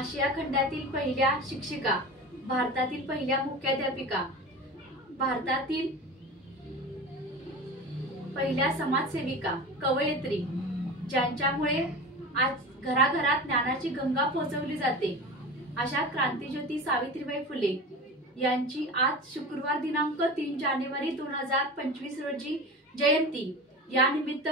आशिया खंडातील पहिल्या शिक्षिका, भारतातील पहिल्या मुख्याध्यापिका, भारतातील पहिल्या समाजसेविका, कवयित्री, ज्यांच्यामुळे आज घराघरात ज्ञानाची गंगा पोहोचवली जाते, अशा क्रांतिज्योती सावित्रीबाई फुले यांची आज शुक्रवार दिनांक 3 जानेवारी 2025 रोजी जयंती. या निमित्त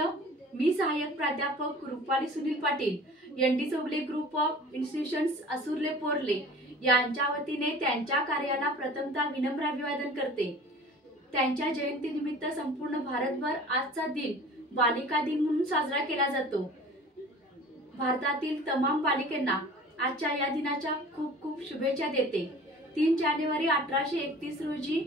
मी सहाय्यक प्राध्यापक Rupali Sunil Patil, ND Chougule group of institutions Asurle Porle यांच्या वतीने त्यांच्या कार्याला प्रथमतः विनम्र अभिवादन करते. त्यांच्या जयंतीनिमित्त संपूर्ण भारतभर आजचा दिन बालिका दिन म्हणून साजरा केला जातो. भारतातील तमाम बालिकांना आजच्या या दिनाच्या खूप खूप शुभेच्छा देते. 3 जानेवारी 1831 रोजी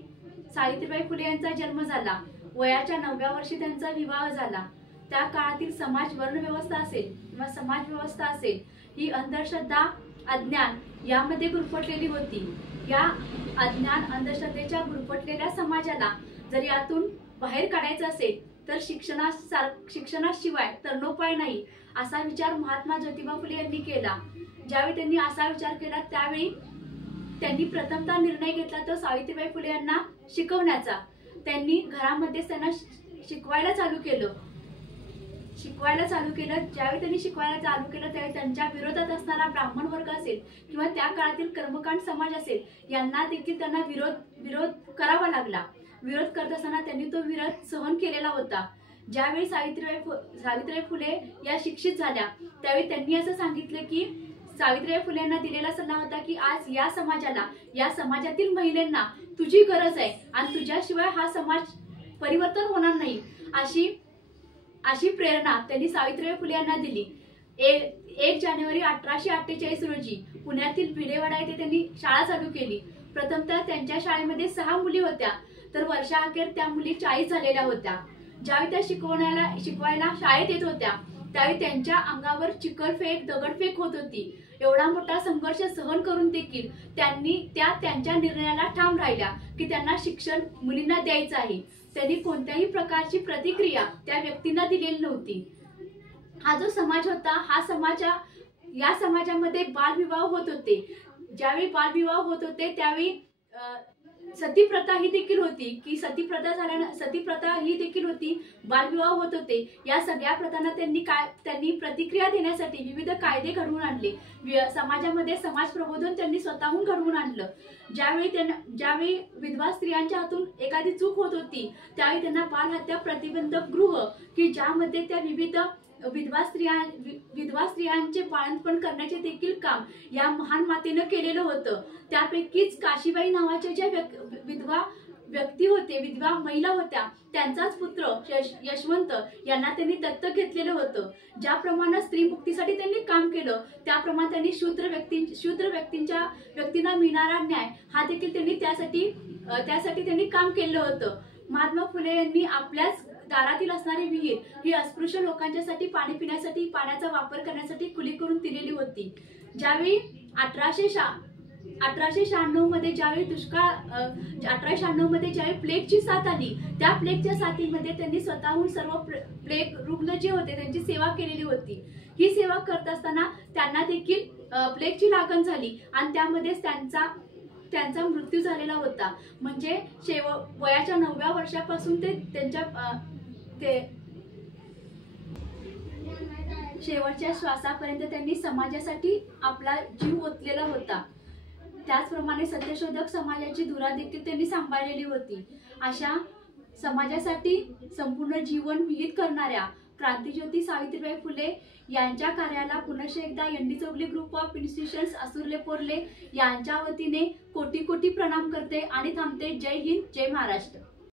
सावित्रीबाई फुले यांचा जन्म झाला. वयाच्या 9व्या वर्षी त्यांचा विवाह झाला. त्या काळातील समाज वर्णव्यवस्था असेल किंवा समाज व्यवस्था असेल, ही अंधश्रद्धा, अज्ञान यामध्ये गुरफटलेली होती. या अज्ञान अंधश्रद्धेच्या गुरफटलेल्या समाजाला जर यातून बाहेर काढायचं असेल तर शिक्षणाशिवाय तरणोपाय नाही, असा विचार महात्मा ज्योतिबा फुले यांनी केला. ज्यावेळी त्यांनी असा विचार केला त्यावेळी त्यांनी प्रथमतः निर्णय घेतला तो सावित्रीबाई फुले यांना शिकवण्याचा. त्यांनी घरामध्येच त्यांना शिकवायला चालू केलं. ज्यावेळी त्यांनी शिकवायला चालू केलं त्यावेळी त्यांच्या विरोधात असणारा ब्राह्मण वर्ग असेल किंवा त्या काळातील कर्मकांड समाज असेल, यांना देखील त्यांना विरोध करावा लागला. विरोध करत असताना त्यांनी तो विरोध सहन केलेला होता. ज्यावेळी सावित्रीबाई फुले या शिक्षित झाल्या त्यावेळी त्यांनी असं सांगितलं की सावित्रीबाई फुले यांना दिलेला सल्ला होता की आज या समाजातील महिलांना तुझी गरज आहे आणि तुझ्याशिवाय हा समाज परिवर्तन होणार नाही, अशी प्रेरणा त्यांनी सावित्रीबाई फुले यांना दिली. 1 जानेवारी 1848 रोजी पुण्यातील भिडेवाडा येथे त्यांनी शाळा चालू केली. प्रथमतः त्यांच्या शाळेमध्ये 6 मुली होत्या, तर वर्षाअखेर त्या मुली 40 झालेल्या होत्या. ज्यावेळी त्या शिकवायला शाळेत येत होत्या त्यावेळी त्यांच्या अंगावर चिखलफेक, दगडफेक होत होती. एवढा मोठा संघर्ष सहन करून देखील त्यांच्या निर्णयाला ठाम राहिल्या की त्यांना शिक्षण मुलींना द्यायचं आहे. त्यांनी कोणत्याही प्रकारची प्रतिक्रिया त्या व्यक्तींना दिलेली नव्हती. हा जो समाज होता, या समाजामध्ये बालविवाह होत होते. ज्यावेळी बालविवाह होत होते त्यावेळी सतीप्रथा ही देखील होती, बालविवाह होत होते. या सगळ्या प्रथांना त्यांनी प्रतिक्रिया देण्यासाठी विविध कायदे घडवून आणले. समाजामध्ये समाज प्रबोधन त्यांनी स्वतःहून घडवून आणलं. ज्यावेळी विधवा स्त्रियांच्या हातून एखादी चूक होत होती त्यावेळी त्यांना बालहत्या प्रतिबंधक गृह की ज्यामध्ये त्या विविध विधवा स्त्रियांचे पाळणपोषण करण्याचे देखील काम या महान मातेनं केलेलं होतं. त्यापैकीच काशीबाई नावाच्या ज्या विधवा महिला होत्या त्यांचाच पुत्र यशवंत यांना त्यांनी दत्तक घेतलेलं होतं. ज्याप्रमाणे स्त्री मुक्तीसाठी त्यांनी काम केलं त्याप्रमाणे त्यांनी शूद्र व्यक्तींना मिळणारा न्याय हा देखील त्यांनी त्यासाठी त्यांनी काम केलं होतं. महात्मा फुले यांनी आपल्याच दारातील असणारी विहीर ही अस्पृश्य लोकांच्यासाठी पाणी पिण्यासाठी, पाण्याचा वापर करण्यासाठी खुली करून दिलेली होती. ज्यावेळी 1896 मध्ये ज्यावेळी 1896 मध्ये ज्यावेळी प्लेगची साथ आली, त्या प्लेगच्या साथीमध्ये त्यांनी स्वतःहून सर्व प्लेग रुग्ण जे होते त्यांची सेवा केलेली होती. ही सेवा करत असताना त्यांना देखील प्लेगची लागण झाली आणि त्यामध्येच त्यांचा मृत्यू झालेला होता. म्हणजे वयाच्या 9व्या वर्षापासून ते शेवटच्या श्वासापर्यंत त्यांनी समाजासाठी आपला जीव ओतलेला होता. त्याचप्रमाणे सत्यशोधक समाजाची धुरा देखील त्यांनी सांभाळलेली होती. अशा समाजासाठी संपूर्ण जीवन विहित करणाऱ्या क्रांतिज्योती सावित्रीबाई फुले यांच्या कार्याला पुनश्च एकदा ND Chougule group of institutions Asurle Porle यांच्या वतीने कोटी कोटी प्रणाम करते आणि थांबते. जय हिंद, जय महाराष्ट्र.